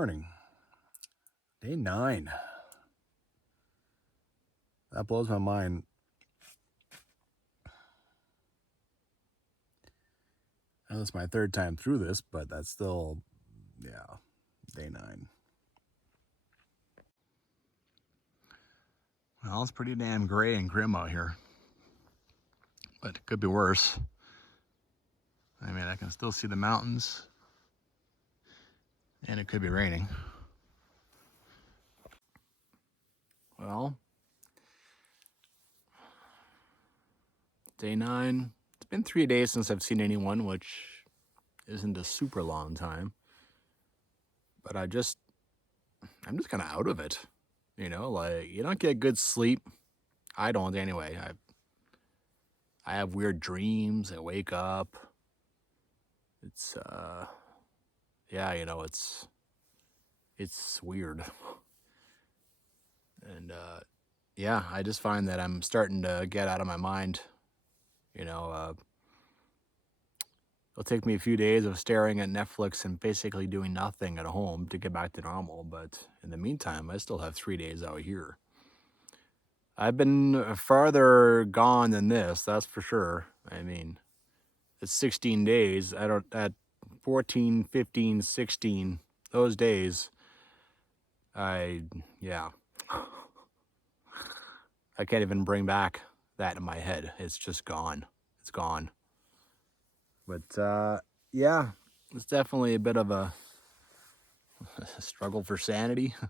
morning. Day 9. That blows my mind. I know it's my 3rd time through this, but that's still, yeah, day 9. Well, it's pretty damn gray and grim out here, but it could be worse. I mean, I can still see the mountains, and it could be raining. Well, day 9. It's been 3 days since I've seen anyone, which isn't a super long time. But I'm just kind of out of it. You know, like, you don't get good sleep. I don't anyway. I have weird dreams. I wake up. It's yeah, you know, it's weird. And yeah, I just find that I'm starting to get out of my mind. You know, it'll take me a few days of staring at Netflix and basically doing nothing at home to get back to normal. But in the meantime, I still have 3 days out here. I've been farther gone than this, that's for sure. I mean, it's 16 days. At 14, 15, 16, those days, yeah. I can't even bring back that in my head. It's just gone. It's gone. But yeah, it's definitely a bit of a struggle for sanity, a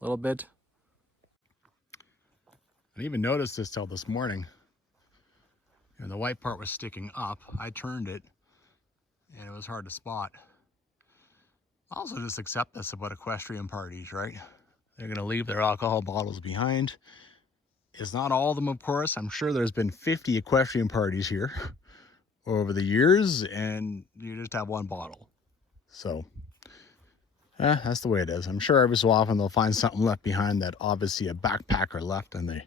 little bit. I didn't even notice this till this morning. And the white part was sticking up. I turned it, and it was hard to spot. Also, just accept this about equestrian parties, right? They're going to leave their alcohol bottles behind. It's not all of them, of course. I'm sure there's been 50 equestrian parties here over the years, and you just have one bottle. So, that's the way it is. I'm sure every so often they'll find something left behind that obviously a backpacker left, and they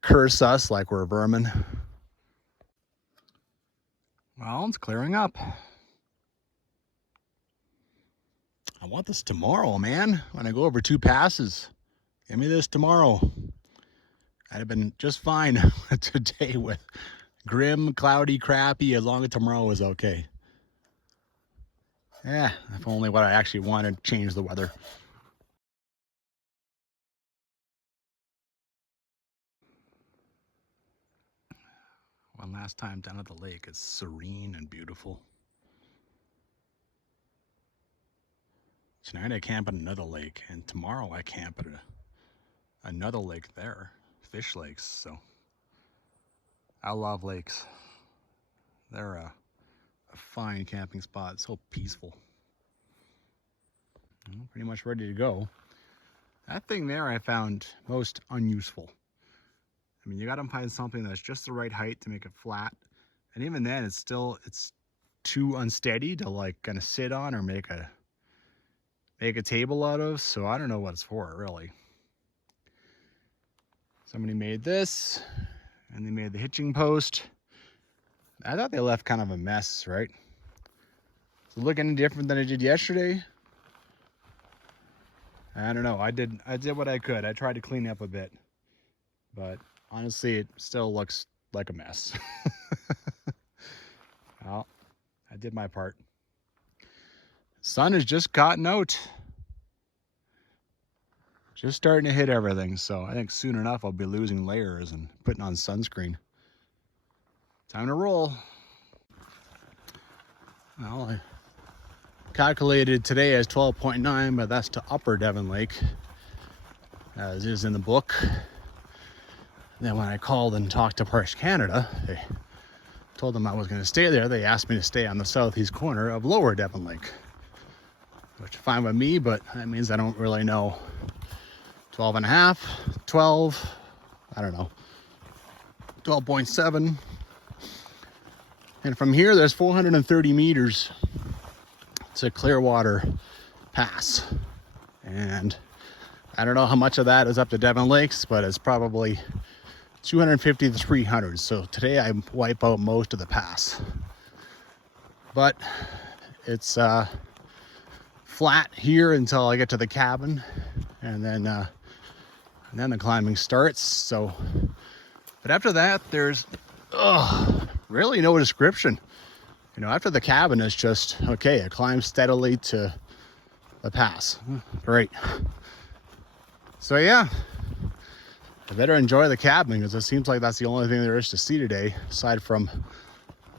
curse us like we're vermin. Well, it's clearing up. I want this tomorrow, man. When I go over 2 passes, give me this tomorrow. I'd have been just fine today with grim, cloudy, crappy, as long as tomorrow was okay. Yeah, if only what I actually wanted to change the weather. One last time down at the lake. It's serene and beautiful. Tonight I camp at another lake, and tomorrow I camp at another lake there, Fish Lakes. So I love lakes. They're a fine camping spot, so peaceful. Well, pretty much ready to go. That thing there I found most unuseful. I mean, you gotta find something that's just the right height to make it flat, and even then it's too unsteady to like kind of sit on or make a table out of. So I don't know what it's for, really. Somebody made this, and they made the hitching post. I thought they left kind of a mess, right? Does it look any different than it did yesterday? I don't know. I did what I could. I tried to clean up a bit, but honestly, it still looks like a mess. Well, I did my part. Sun has just gotten out. Just starting to hit everything, so I think soon enough I'll be losing layers and putting on sunscreen. Time to roll. Well, I calculated today as 12.9, but that's to Upper Devon Lake, as is in the book. Then when I called and talked to Parks Canada, they told them I was going to stay there. They asked me to stay on the southeast corner of Lower Devon Lake, which is fine with me, but that means I don't really know 12 and a half, 12, I don't know, 12.7. And from here, there's 430 meters to Clearwater Pass. And I don't know how much of that is up to Devon Lakes, but it's probably 250 to 300. So today I wipe out most of the pass. But it's flat here until I get to the cabin, and then the climbing starts. So, but after that, there's really no description. You know, after the cabin, it's just okay. I climb steadily to the pass. Great. So yeah, I better enjoy the cabin because it seems like that's the only thing there is to see today, aside from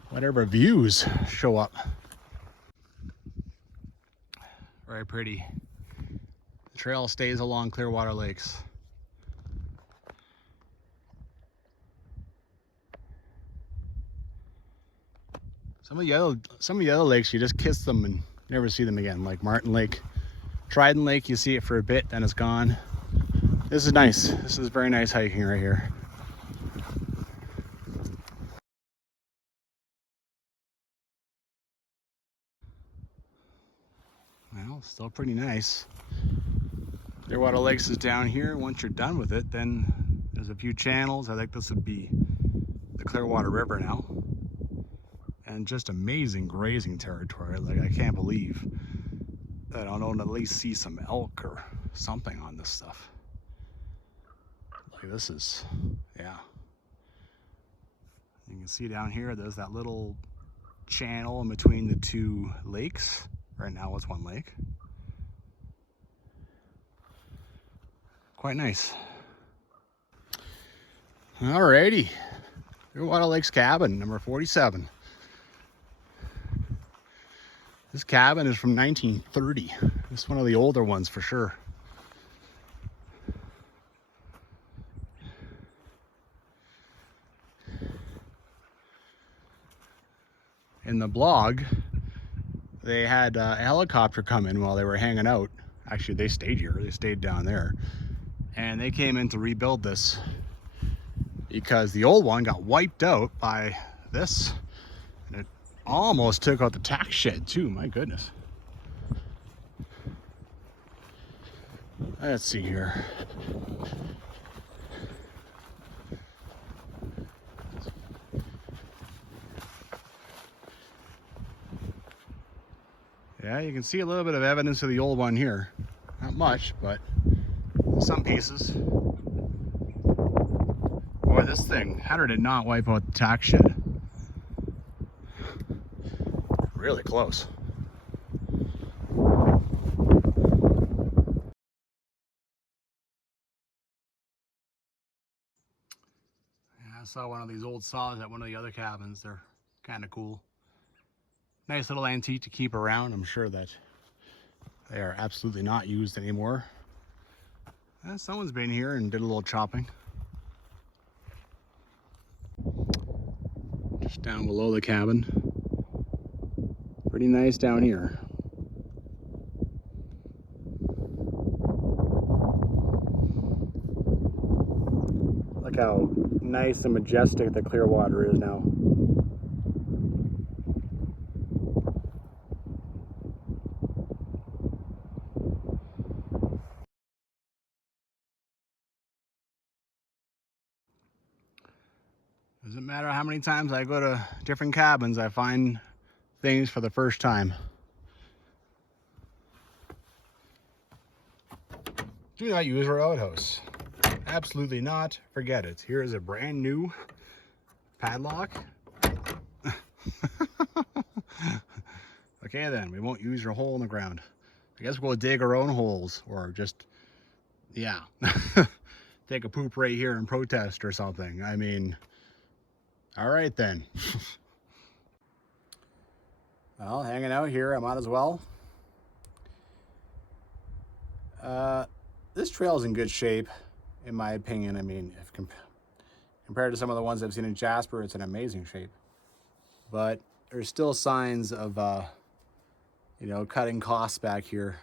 whatever views show up. Very pretty. The trail stays along Clearwater Lakes. Some of the other lakes, you just kiss them and never see them again, like Martin Lake. Trident Lake, you see it for a bit, then it's gone. This is nice. This is very nice hiking right here. Well, still pretty nice. Clearwater Lakes is down here. Once you're done with it, then there's a few channels. I think this would be the Clearwater River now. And just amazing grazing territory. Like, I can't believe that I don't at least see some elk or something on this stuff. Like, this is, yeah. You can see down here, there's that little channel in between the two lakes. Right now it's one lake. Quite nice. Alrighty. Clearwater Lakes cabin, number 47. This cabin is from 1930. It's one of the older ones for sure. In the blog, they had a helicopter come in while they were hanging out. Actually, they stayed here. They stayed down there. And they came in to rebuild this because the old one got wiped out by this. And it almost took out the tack shed too, my goodness. Let's see here. Yeah, you can see a little bit of evidence of the old one here. Not much, but some pieces. Boy, this thing, how did it not wipe out the tack shed? Really close. Yeah, I saw one of these old saws at one of the other cabins. They're kind of cool. Nice little antique to keep around. I'm sure that they are absolutely not used anymore. Someone's been here and did a little chopping. Just down below the cabin. Pretty nice down here. Look how nice and majestic the Clearwater is now. Doesn't matter how many times I go to different cabins, I find things for the first time. Do not use our outhouse. Absolutely not. Forget it. Here is a brand new padlock. Okay then, we won't use your hole in the ground. I guess we'll dig our own holes, or just, yeah, take a poop right here and protest or something. I mean, all right then. Well, hanging out here, I might as well. This trail is in good shape, in my opinion. I mean, if compared to some of the ones I've seen in Jasper, it's in amazing shape. But there's still signs of, you know, cutting costs back here.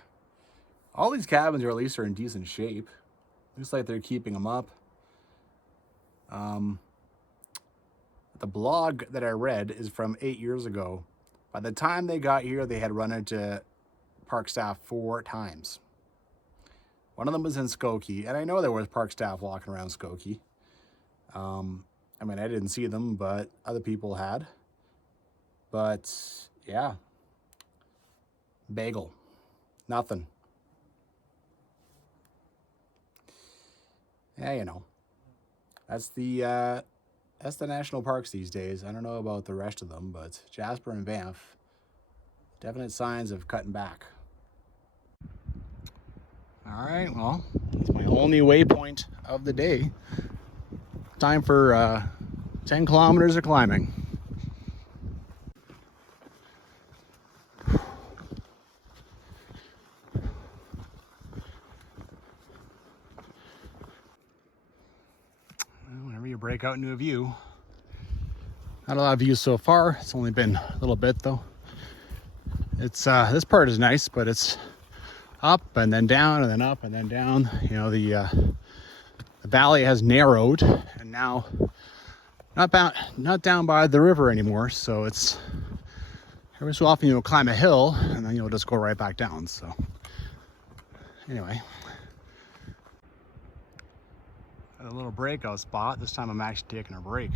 All these cabins, or at least, are in decent shape. Looks like they're keeping them up. The blog that I read is from 8 years ago. By the time they got here, they had run into park staff 4 times. One of them was in Skoki, and I know there was park staff walking around Skoki. I mean, I didn't see them, but other people had. But yeah, bagel. Nothing. Yeah, you know. That's the national parks these days. I don't know about the rest of them, but Jasper and Banff, definite signs of cutting back. All right, well, it's my only waypoint of the day. Time for 10 kilometers of climbing. Whenever you break out into a view, not a lot of views so far. It's only been a little bit though. It's this part is nice, but it's up and then down and then up and then down. You know, the valley has narrowed and now not down by the river anymore. So it's every so often you'll climb a hill and then you'll just go right back down. So anyway, at a little breakout spot. This time I'm actually taking a break.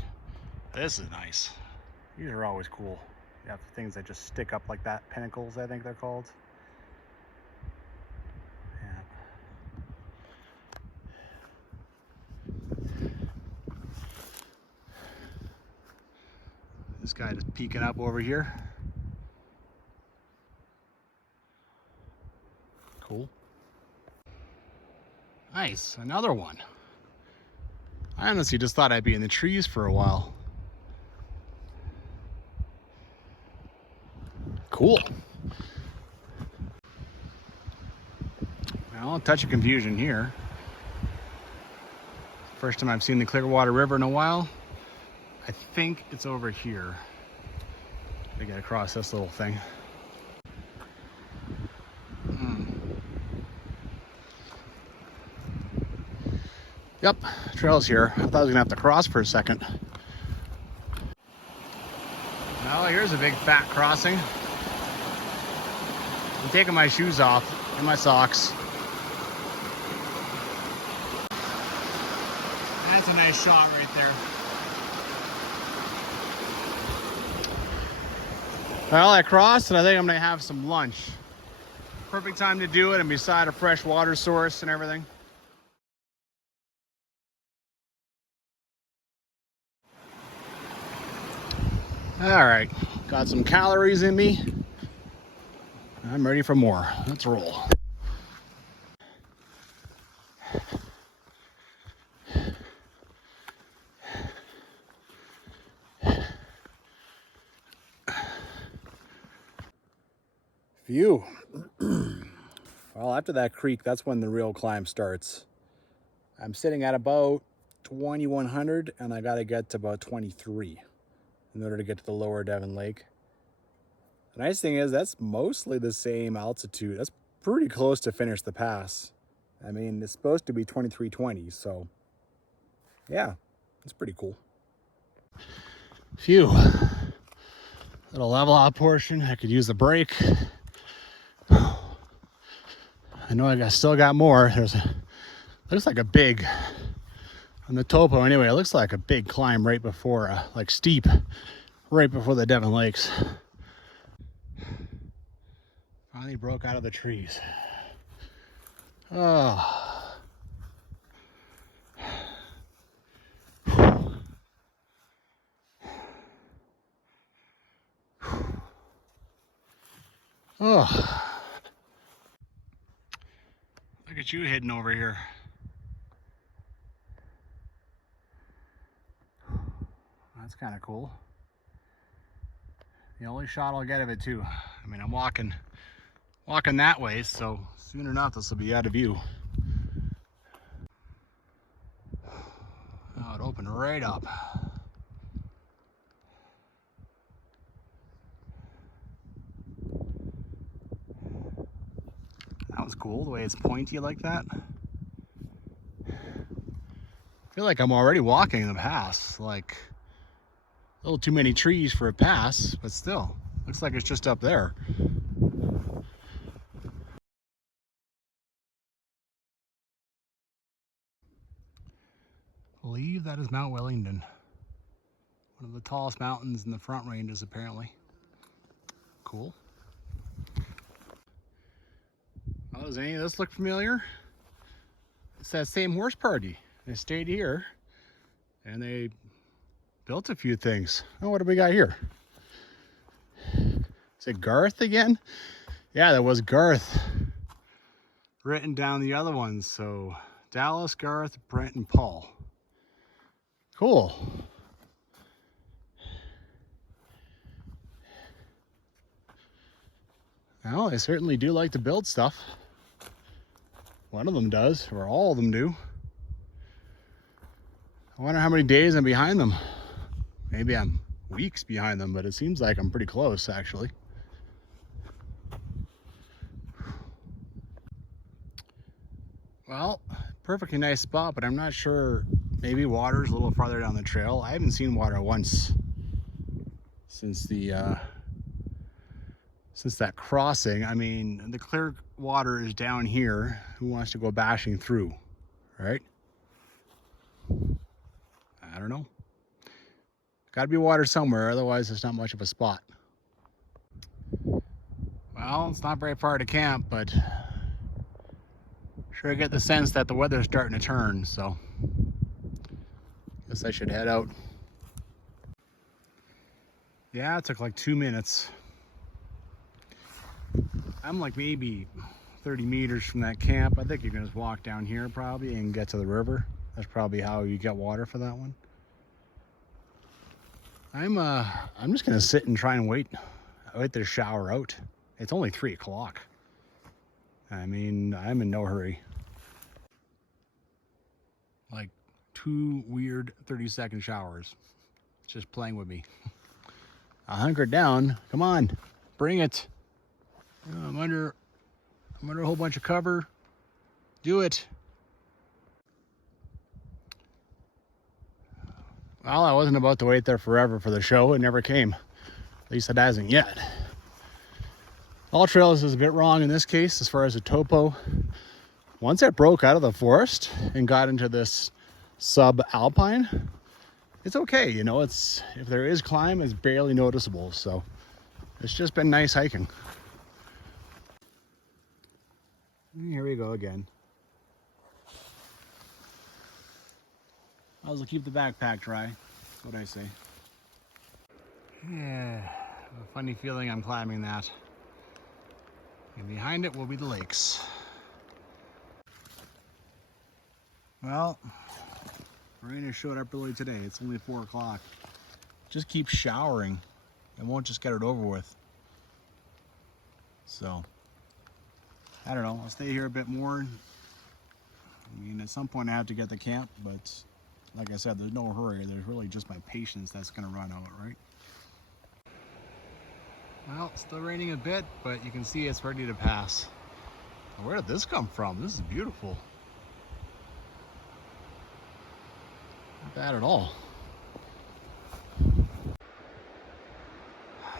This is nice. These are always cool. You have things that just stick up like that. Pinnacles, I think they're called. This guy just peeking up over here. Cool. Nice, another one. I honestly just thought I'd be in the trees for a while. Cool. Well, a touch of confusion here. First time I've seen the Clearwater River in a while. I think it's over here. I get across this little thing. Yep, trail's here. I thought I was gonna have to cross for a second. Well, here's a big fat crossing. I'm taking my shoes off and my socks. That's a nice shot right there. Well, I crossed and I think I'm gonna have some lunch. Perfect time to do it and beside a fresh water source and everything. All right, got some calories in me. I'm ready for more. Let's roll. View. Well, after that creek, that's when the real climb starts. I'm sitting at about 2,100 and I gotta get to about 23 in order to get to the Lower Devon Lake. The nice thing is that's mostly the same altitude. That's pretty close to finish the pass. I mean, it's supposed to be 2320, so yeah, it's pretty cool. Phew. Little level out portion. I could use the brake. I know still got more. Looks like a big, on the topo anyway, it looks like a big climb right before, like steep, right before the Devon Lakes. Finally broke out of the trees. Oh. Oh. Look at you hidden over here. That's kind of cool. The only shot I'll get of it too. I mean, I'm walking that way, so soon enough this will be out of view. Oh, it opened right up. That was cool, the way it's pointy like that. I feel like I'm already walking the pass, like a little too many trees for a pass, but still, looks like it's just up there. I believe that is Mount Wellington. One of the tallest mountains in the Front Ranges, apparently. Cool. Well, does any of this look familiar? It's that same horse party. They stayed here and they built a few things. Oh, what do we got here? Is it Garth again? Yeah, that was Garth written down the other ones. So Dallas, Garth, Brent, and Paul. Cool. Well, they certainly do like to build stuff. One of them does, or all of them do. I wonder how many days I'm behind them. Maybe I'm weeks behind them, but it seems like I'm pretty close, actually. Well, perfectly nice spot, but I'm not sure. Maybe water's a little farther down the trail. I haven't seen water once since that crossing. I mean, the clear water is down here. Who wants to go bashing through, right? I don't know. Got to be water somewhere, otherwise it's not much of a spot. Well, it's not very far to camp, but sure I get the sense that the weather's starting to turn, so guess I should head out. Yeah, it took like 2 minutes. I'm like maybe 30 meters from that camp. I think you can just walk down here probably and get to the river. That's probably how you get water for that one. I'm just gonna sit and try and wait to shower out. It's only 3 o'clock. I mean, I'm in no hurry. Like 2 weird 30-second showers. It's just playing with me. I hunkered down. Come on, bring it. I'm under a whole bunch of cover. Do it. Well, I wasn't about to wait there forever for the show. It never came. At least it hasn't yet. All Trails is a bit wrong in this case as far as the topo. Once I broke out of the forest and got into this sub-alpine, it's okay. You know, if there is climb, it's barely noticeable. So it's just been nice hiking. Here we go again. I'll keep the backpack dry. That's what I say. Yeah, a funny feeling I'm climbing that. And behind it will be the lakes. Well, rain has showed up early today. It's only 4 o'clock. Just keep showering. It won't just get it over with. So, I don't know. I'll stay here a bit more. I mean, at some point I have to get to camp, but like I said, there's no hurry. There's really just my patience that's going to run out, right? Well, it's still raining a bit, but you can see it's ready to pass. Where did this come from? This is beautiful. Not bad at all.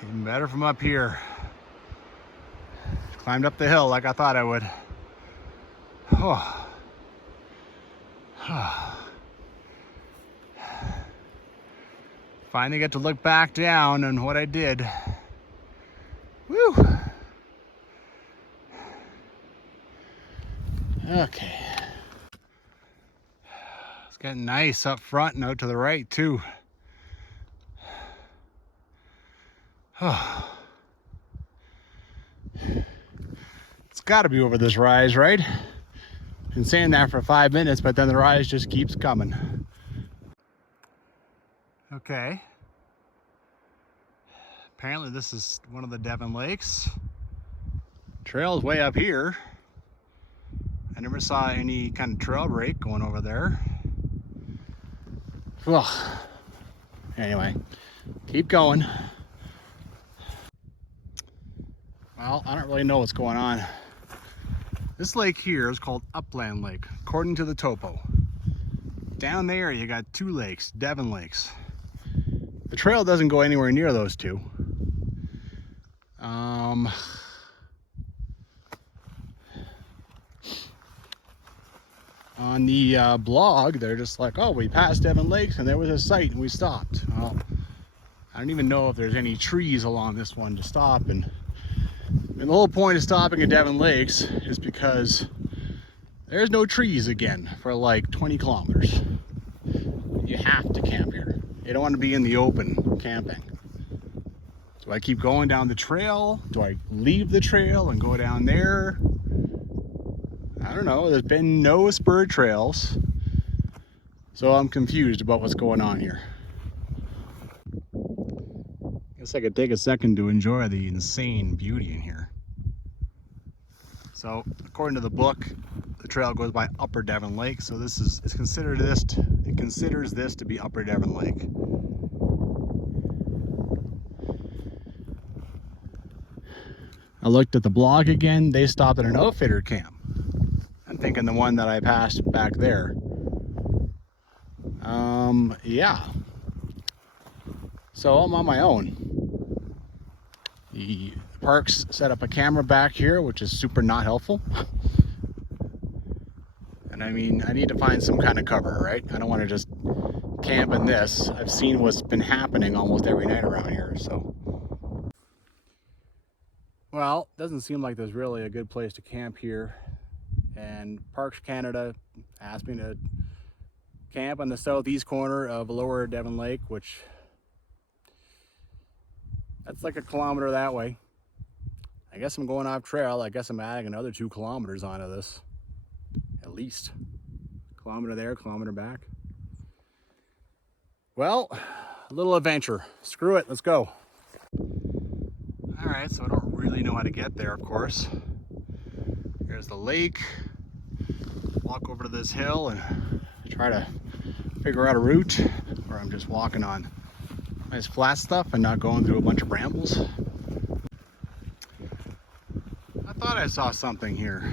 Even better from up here. Climbed up the hill like I thought I would. Oh. Finally get to look back down on what I did. Woo! Okay. It's getting nice up front and out to the right too. Oh. It's got to be over this rise, right? Been saying that for 5 minutes, but then the rise just keeps coming. Okay. Apparently this is one of the Devon Lakes. Trail is way up here. I never saw any kind of trail break going over there. Ugh. Anyway, keep going. Well, I don't really know what's going on. This lake here is called Upland Lake, according to the topo. Down there you got 2 lakes, Devon Lakes. The trail doesn't go anywhere near those 2. On the blog, they're just like, oh, we passed Devon Lakes and there was a site and we stopped. Well, I don't even know if there's any trees along this one to stop, and And the whole point of stopping at Devon Lakes is because there's no trees again for like 20 kilometers. You have to camp here. You don't want to be in the open camping. Do I keep going down the trail? Do I leave the trail and go down there? I don't know. There's been no spur trails. So I'm confused about what's going on here. Guess I could take a second to enjoy the insane beauty in here. So, according to the book, the trail goes by Upper Devon Lake. So it considers this to be Upper Devon Lake. I looked at the blog again. They stopped at an outfitter camp. I'm thinking the one that I passed back there. Yeah. So I'm on my own. The parks set up a camera back here, which is super not helpful. And I mean, I need to find some kind of cover, right? I don't want to just camp in this. I've seen what's been happening almost every night around here, so. Well, doesn't seem like there's really a good place to camp here. And Parks Canada asked me to camp on the southeast corner of Lower Devon Lake, which that's like a kilometer that way. I guess I'm going off trail. I guess I'm adding another 2 kilometers onto this, at least. Kilometer there, kilometer back. Well, a little adventure. Screw it, let's go. All right, so I don't really know how to get there, of course. Here's the lake. Walk over to this hill and try to figure out a route, or I'm just walking on nice flat stuff and not going through a bunch of brambles. I thought I saw something here.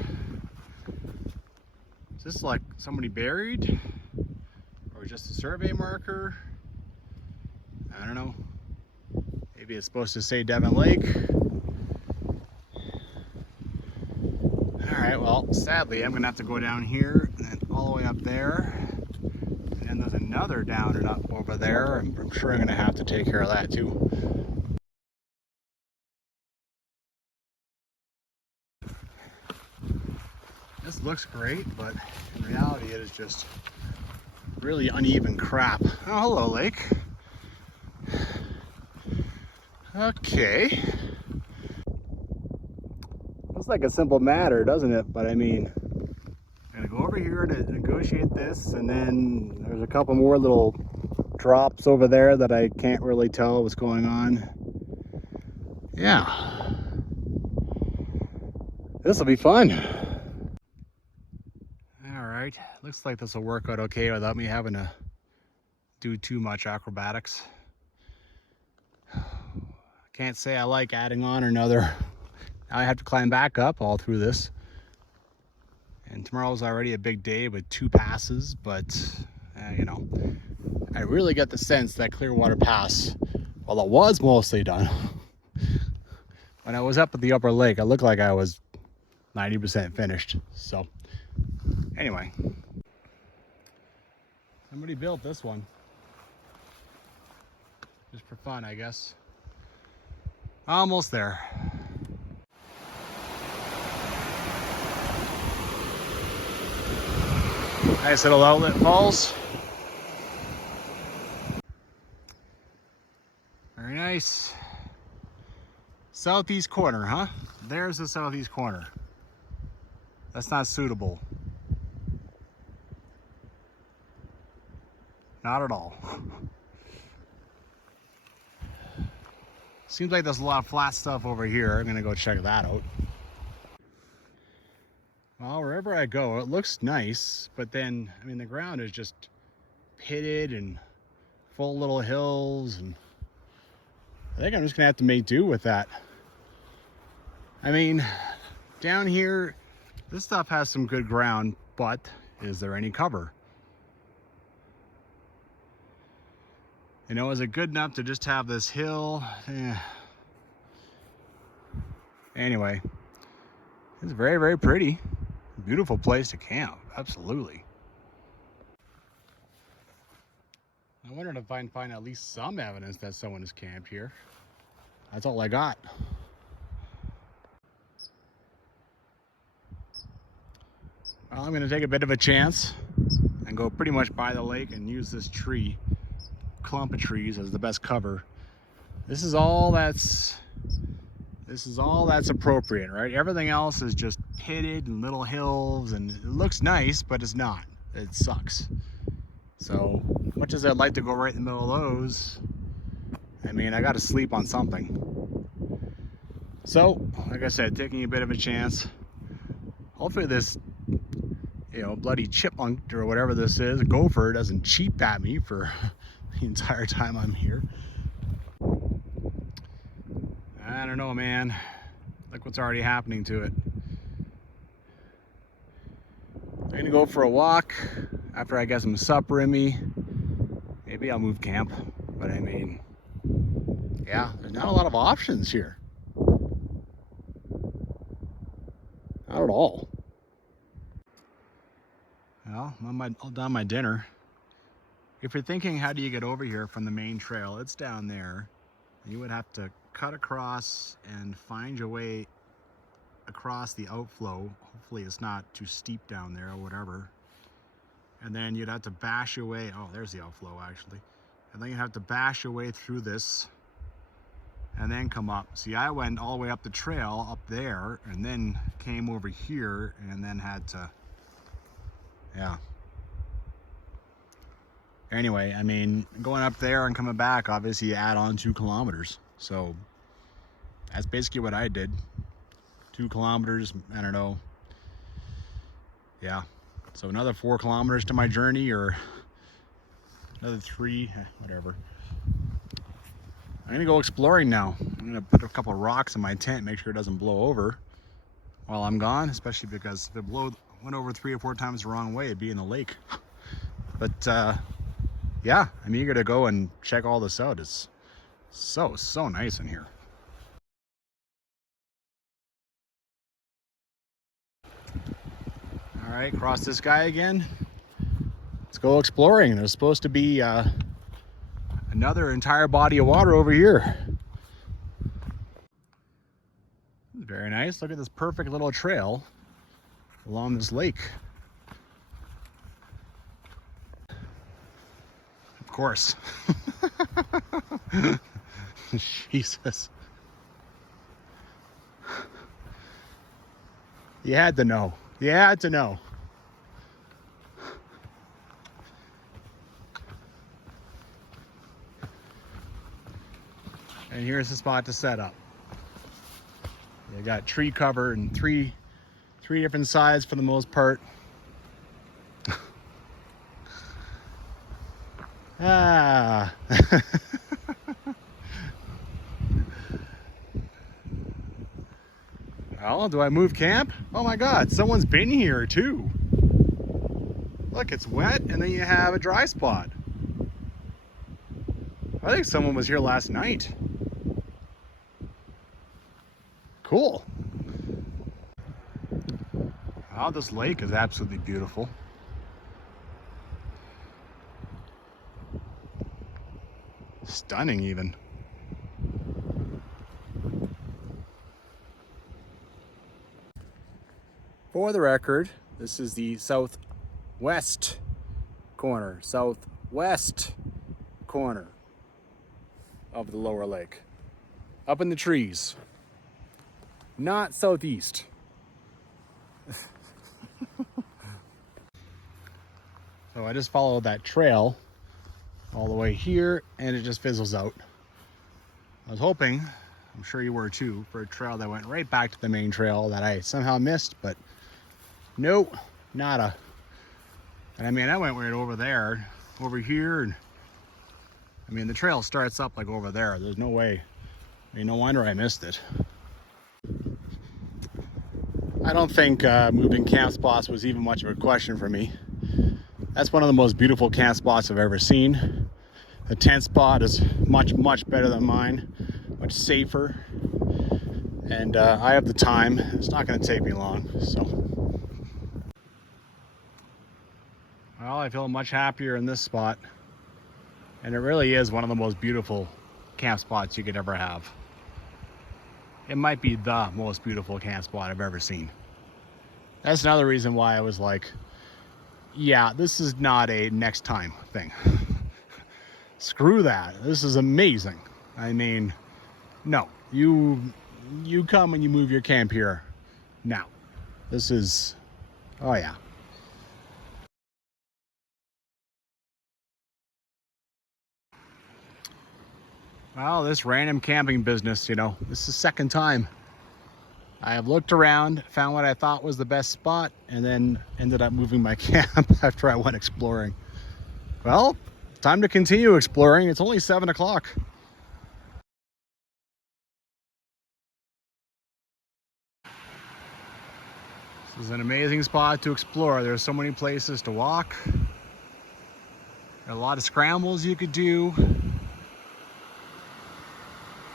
Is this like somebody buried? Or just a survey marker? I don't know. Maybe it's supposed to say Devon Lake. Alright, well, sadly I'm gonna have to go down here and then all the way up there. And then there's another down and up over there. I'm sure I'm gonna have to take care of that too. This looks great, but in reality it is just really uneven crap. Oh, hello, lake. Okay. Looks like a simple matter, doesn't it? But I mean, I'm gonna go over here to negotiate this, and then there's a couple more little drops over there that I can't really tell what's going on. Yeah. This will be fun. Alright, looks like this will work out okay without me having to do too much acrobatics. Can't say I like adding on another. Now I have to climb back up all through this. And tomorrow's already a big day with 2 passes, but you know, I really get the sense that Clearwater Pass, well, it was mostly done. When I was up at the upper lake, it looked like I was 90% finished. So anyway, somebody built this one just for fun, I guess. Almost there. Nice little outlet falls. Very nice. Southeast corner, huh? There's the southeast corner. That's not suitable. Not at all. Seems like there's a lot of flat stuff over here. I'm gonna go check that out. Well, wherever I go, it looks nice, but then, I mean, the ground is just pitted and full of little hills, and I think I'm just gonna have to make do with that. I mean, down here, this stuff has some good ground, but is there any cover? You know, is it good enough to just have this hill? Anyway, it's very, very pretty. Beautiful place to camp, absolutely. I wondered if I can find at least some evidence that someone has camped here. That's all I got. Well, I'm going to take a bit of a chance and go pretty much by the lake and use this clump of trees as the best cover. This is all that's appropriate, right? Everything else is just pitted and little hills, and it looks nice, but it's not. It sucks. So much as I'd like to go right in the middle of those, I mean, I got to sleep on something. So, like I said, taking a bit of a chance. Hopefully this, bloody chipmunk or whatever this is, a gopher, doesn't cheep at me for the entire time I'm here. I don't know, man. Look what's already happening to it. I'm gonna go for a walk after I get some supper in me. Maybe I'll move camp, but I mean, yeah, there's not a lot of options here. Not at all. Well, I'm all done my dinner. If you're thinking, how do you get over here from the main trail? It's down there. You would have to cut across and find your way across the outflow. Hopefully it's not too steep down there or whatever. And then you'd have to bash your way. Oh, there's the outflow actually. And then you'd have to bash your way through this and then come up. See, I went all the way up the trail up there and then came over here and then had to, yeah. Anyway, I mean, going up there and coming back, obviously you add on 2 kilometers. So that's basically what I did. 2 kilometers, I don't know. Yeah, so another 4 kilometers to my journey, or another 3, whatever. I'm gonna go exploring now. I'm gonna put a couple of rocks in my tent, make sure it doesn't blow over while I'm gone, especially because if it went over 3 or 4 times the wrong way, it'd be in the lake. But yeah, I'm eager to go and check all this out. It's so nice in here. All right, cross this guy again. Let's go exploring. There's supposed to be another entire body of water over here. Very nice. Look at this perfect little trail along this lake. Of course. Jesus. You had to know. You had to know. And here's the spot to set up. You got tree cover and three different sides for the most part. Ah. Well, do I move camp? Oh my God, someone's been here too. Look, it's wet and then you have a dry spot. I think someone was here last night. Cool. Oh, this lake is absolutely beautiful. Stunning even. For the record, this is the southwest corner of the lower lake. Up in the trees. Not southeast. So I just followed that trail all the way here and it just fizzles out. I was hoping, I'm sure you were too, for a trail that went right back to the main trail that I somehow missed, but nope, nada. And I mean, I went right over there, over here, and I mean, the trail starts up like over there. There's no way. I mean, no wonder I missed it. I don't think moving camp spots was even much of a question for me. That's one of the most beautiful camp spots I've ever seen. The tent spot is much better than mine, much safer. And I have the time. It's not going to take me long, so. Well, I feel much happier in this spot. And it really is one of the most beautiful camp spots you could ever have. It might be the most beautiful camp spot I've ever seen. That's another reason why I was like, yeah, this is not a next time thing. Screw that. This is amazing. I mean, no, you come and you move your camp here now. This is, oh yeah. Well, this random camping business, you know, this is the second time. I have looked around, found what I thought was the best spot, and then ended up moving my camp after I went exploring. Well, time to continue exploring. It's only 7 o'clock. This is an amazing spot to explore. There's so many places to walk. There are a lot of scrambles you could do.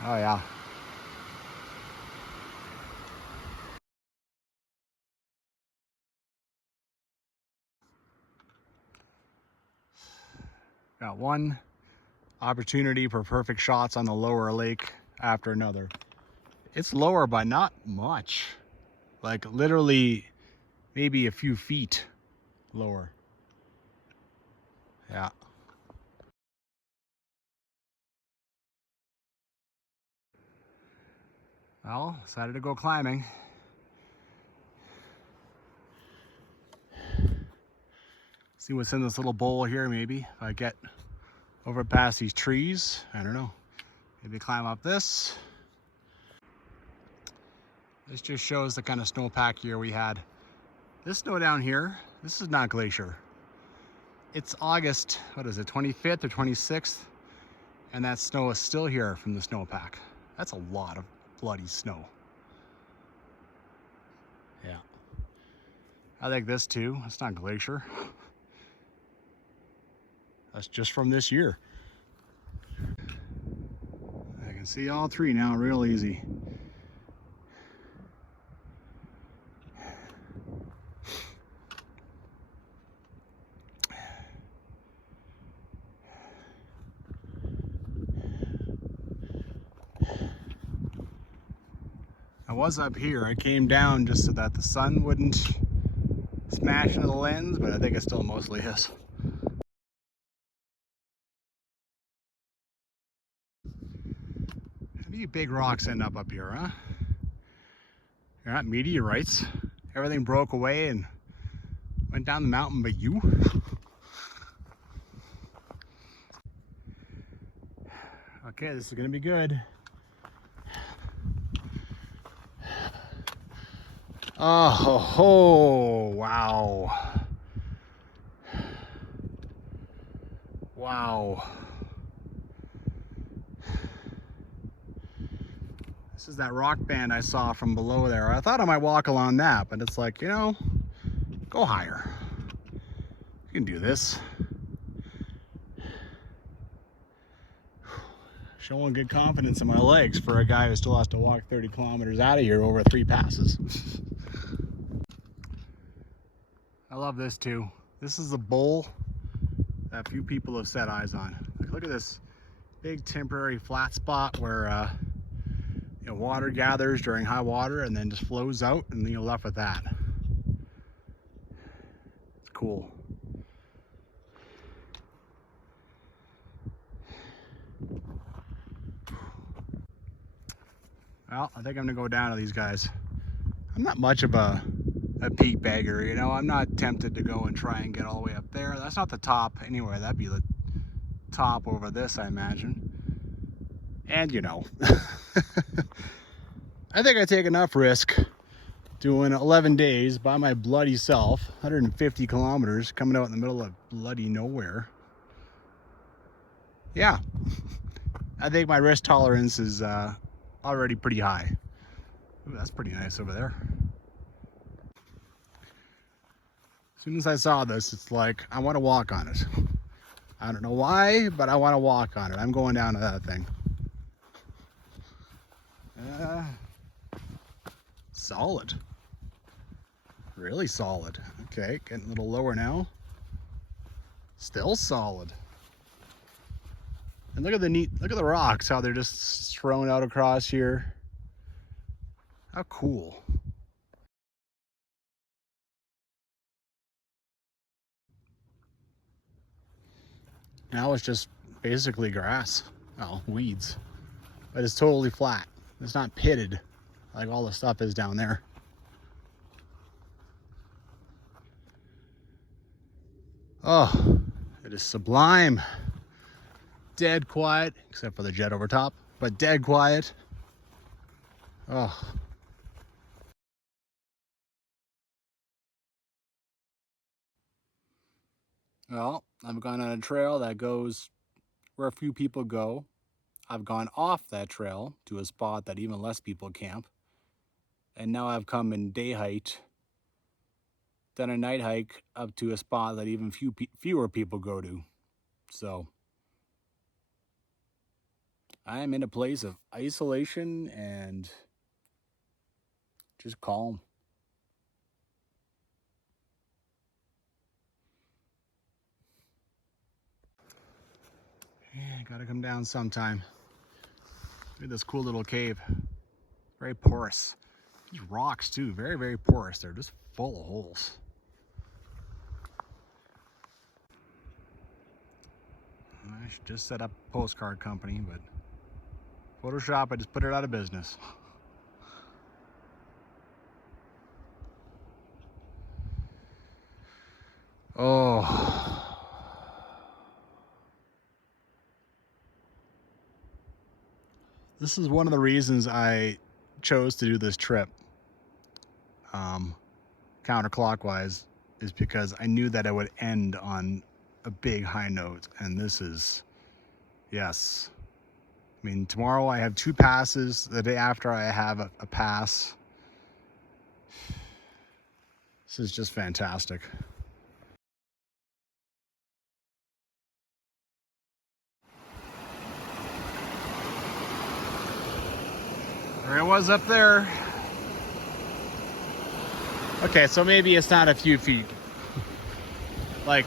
Oh yeah. Got one opportunity for perfect shots on the lower lake after another. It's lower by not much. Like literally maybe a few feet lower. Yeah. Well, decided to go climbing. See what's in this little bowl here, maybe. If I get over past these trees, I don't know. Maybe climb up this. This just shows the kind of snowpack year we had. This snow down here, this is not glacier. It's August, what is it, 25th or 26th? And that snow is still here from the snowpack. That's a lot of bloody snow. Yeah. I think this too, it's not glacier. That's just from this year. I can see all three now real easy. I was up here. I came down just so that the sun wouldn't smash into the lens, but I think it still mostly is. How do you big rocks end up here, huh? You're not meteorites. Everything broke away and went down the mountain, but you? Okay, this is gonna be good. Oh, wow. Wow. This is that rock band I saw from below there. I thought I might walk along that, but it's like, you know, go higher. You can do this. Showing good confidence in my legs for a guy who still has to walk 30 kilometers out of here over 3 passes. I love this too. This is a bowl that few people have set eyes on. Like, look at this big temporary flat spot where you know, water gathers during high water and then just flows out, and then you're left with that. It's cool. Well, I think I'm gonna go down to these guys. I'm not much of a peak bagger, you know. I'm not tempted to go and try and get all the way up there. That's not the top anyway. That'd be the top over this, I imagine. And you know, I think I take enough risk doing 11 days by my bloody self, 150 kilometers, coming out in the middle of bloody nowhere. Yeah, I think my risk tolerance is already pretty high. Ooh, that's pretty nice over there. As soon as I saw this, it's like, I want to walk on it. I don't know why, but I want to walk on it. I'm going down to that thing. Solid. Really solid. Okay, getting a little lower now. Still solid. And look at the rocks, how they're just thrown out across here. How cool. Now it's just basically grass. Well, weeds. But it's totally flat. It's not pitted like all the stuff is down there. Oh, it is sublime. Dead quiet, except for the jet over top, but dead quiet. Oh. Well, I've gone on a trail that goes where a few people go. I've gone off that trail to a spot that even less people camp. And now I've come in day height, done a night hike up to a spot that even fewer people go to. So I am in a place of isolation and just calm. Yeah, gotta come down sometime. Look at this cool little cave. Very porous. These rocks too, very, very porous. They're just full of holes. I should just set up a postcard company, but Photoshop, I just put it out of business. Oh. This is one of the reasons I chose to do this trip counterclockwise, is because I knew that it would end on a big high note, and this is, yes. I mean, tomorrow I have 2 passes. The day after I have a pass. This is just fantastic. There it was up there. Okay, so maybe it's not a few feet. Like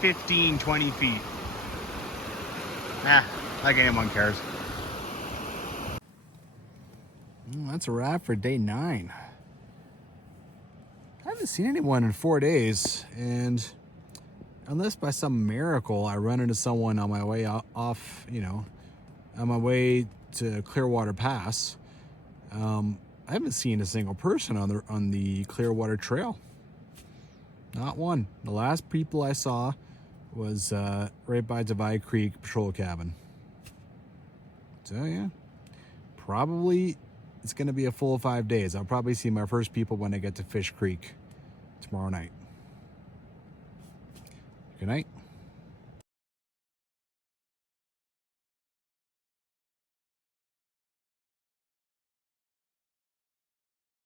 15, 20 feet. Like anyone cares. That's a wrap for day 9. I haven't seen anyone in 4 days, and unless by some miracle I run into someone on my way off, on my way to Clearwater Pass, I haven't seen a single person on the Clearwater Trail. Not one. The last people I saw was right by Divide Creek Patrol Cabin. So yeah, probably it's going to be a full 5 days. I'll probably see my first people when I get to Fish Creek tomorrow night. Good night.